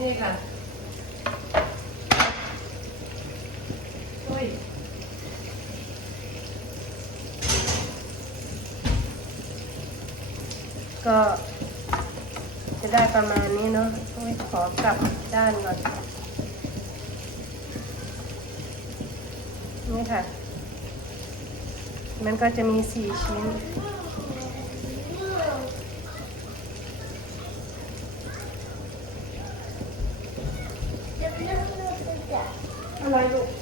นี่ค่ะอุ้ยก็จะได้ประมาณนี้เนาะอุ้ยขอกลับด้านก่อน นี่ค่ะ มันก็จะมีสี่ชิ้น อะไ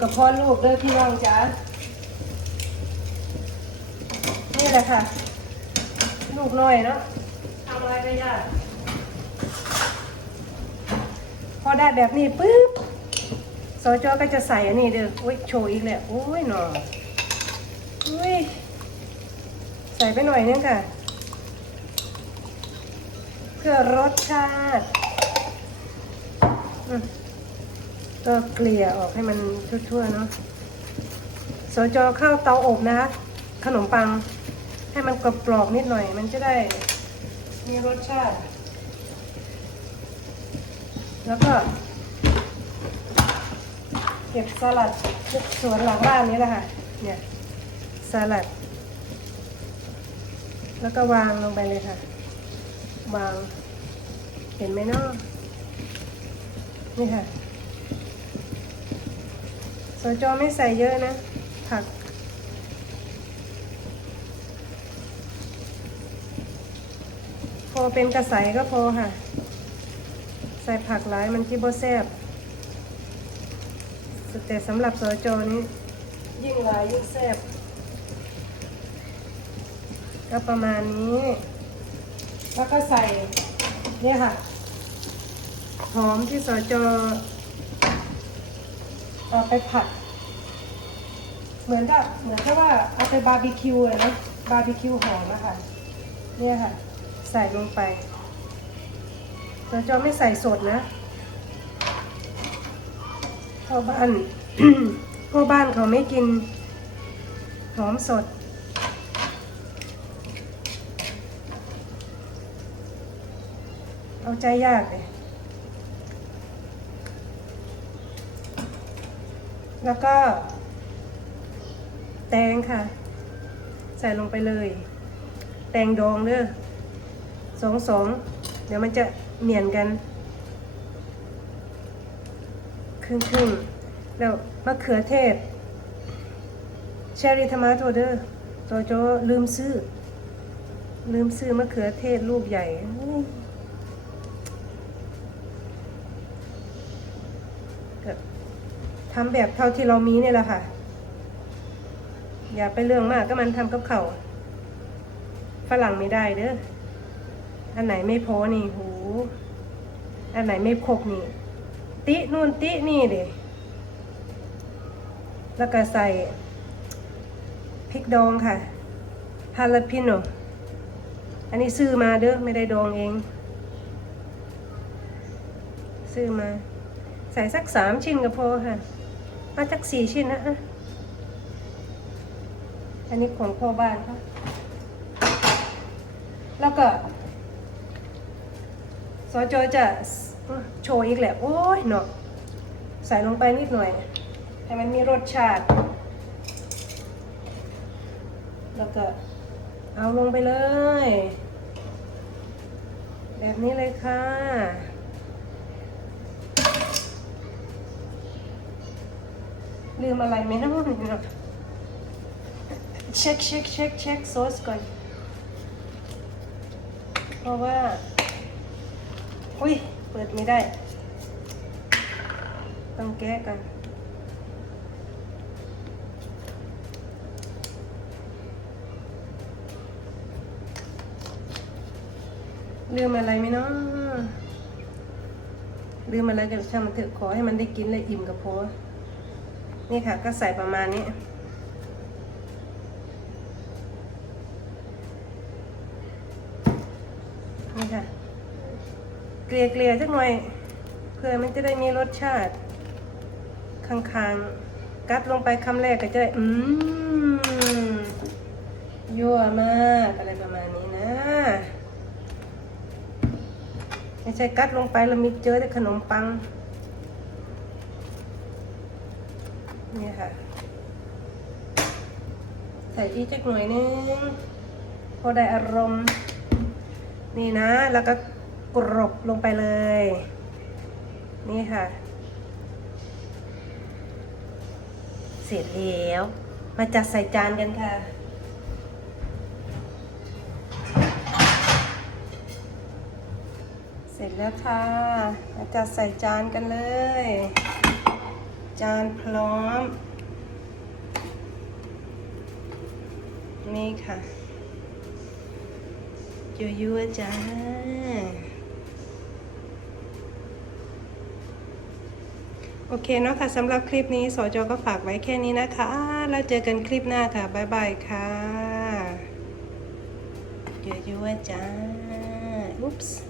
กับพ่อลูกเด้อพี่น้องจ๋านี่แหละค่ะ ลูกน้อยเนาะทำอะไรก็ยากพอได้แบบนี้ปุ๊บสจก็จะใส่อันนี้เด้อโอ้ยโชว์อีกแล้วโอ้ยหนออุ้ยใส่ไปหน่อยนึงค่ะ เพื่อรสชาติอืม ก็เกลี่ยออกให้มันทั่วๆเนาะสจเข้าเตาอบนะคะ ขนมปังให้มันกรอบๆนิดหน่อย มันจะได้มีรสชาติ แล้วก็ เก็บสลัดสวนหลังบ้านนี้แหละค่ะ เนี่ยสลัด แล้วก็วางลงไปเลยค่ะ วาง เห็นไหมเนาะนี่ค่ะ สจไม่ใส่เยอะนะ ผัก พอเป็นกระใสก็พอค่ะ ใส่ผักหลายมันที่บ่แซ่บแต่สำหรับสจนี้ยิ่งหลายยิ่งแซ่บก็ประมาณนี้ แล้วก็ใส่เนี่ยค่ะ หอมที่สจ เอาไปผัด เหมือนกับเหมือนกับว่าเอาไปบาร์บีคิวอะนะบาร์บีคิวหอมนะคะเนี่ยค่ะ ใส่ลงไปเราจะไม่ใส่สดนะพ่อบ้านพ่อบ้านเขาไม่กินหอมสดเอาใจยากเลย แล้วก็ แตงค่ะ ใส่ลงไปเลย แตงดองเด้อสองสองเดี๋ยวมันจะเหนียนกัน ครึ่งครึ่งแล้วมะเขือเทศเชอรี่ทมาโตเด้อโจโจลืมซื้อ ลืมซื้อมะเขือเทศลูกใหญ่อุ้ยก็ ทำแบบเท่าที่เรามีเนี่ยแหละค่ะ อย่าไปเรื่องมากก็มันทำกับเขาฝรั่งไม่ได้เด้อ อันไหนไม่พอนี่หู อันไหนไม่ครบนี่ ตินู่นตินี่เด้แล้วก็ใส่พริกดองค่ะฮาลาพิโนอันนี้ซื้อมาเด้อไม่ได้ดองเอง ซื้อมา ใส่สักสามชิ้นก็พอค่ะ เอาสักสี่ชิ้นนะอะอันนี้ของพ่อบ้านค่ะแล้วก็สจจะโชว์อีกแหละโอ้ยเนาะใส่ลงไปนิดหน่อย ให้มันมีรสชาติ แล้วก็เอาลงไปเลย แบบนี้เลยค่ะ ลืมอะไรไหมนะเนาเช็คเช็คเช็คเช็คซอสก่อน เพราะว่า อุ้ย เปิดไม่ได้ ต้องแก้กันลืมอะไรไหมเนาะลืมมาแล้วจะช่างมันเถอะขอให้มันได้กินและอิ่มกับโพ นี่ค่ะก็ใส่ประมาณนี้ นี่ค่ะ เกลี่ยเกลี่ยสักหน่อยเพื่อมันจะได้มีรสชาติค้างๆ กัดลงไปคำแรกก็จะได้ อืม ยั่วมากอะไรประมาณนี้นะ ไม่ใช่กัดลงไปแล้วมีเจอแต่ขนมปัง นี่ค่ะ ใส่อีกจักหน่อยนึงพอได้อารมณ์ นี่นะ แล้วก็กรบลงไปเลย นี่ค่ะ เสร็จแล้ว มาจัดใส่จานกันค่ะเสร็จแล้วค่ะมาจัดใส่จานกันเลย จานพร้อม นี่ค่ะยั่วๆจ้าโอเคเนาะค่ะสำหรับคลิปนี้สจก็ฝากไว้แค่นี้นะคะ แล้วเจอกันคลิปหน้าค่ะ บ๊ายบายค่ะยั่วๆจ้าอุ๊ปส์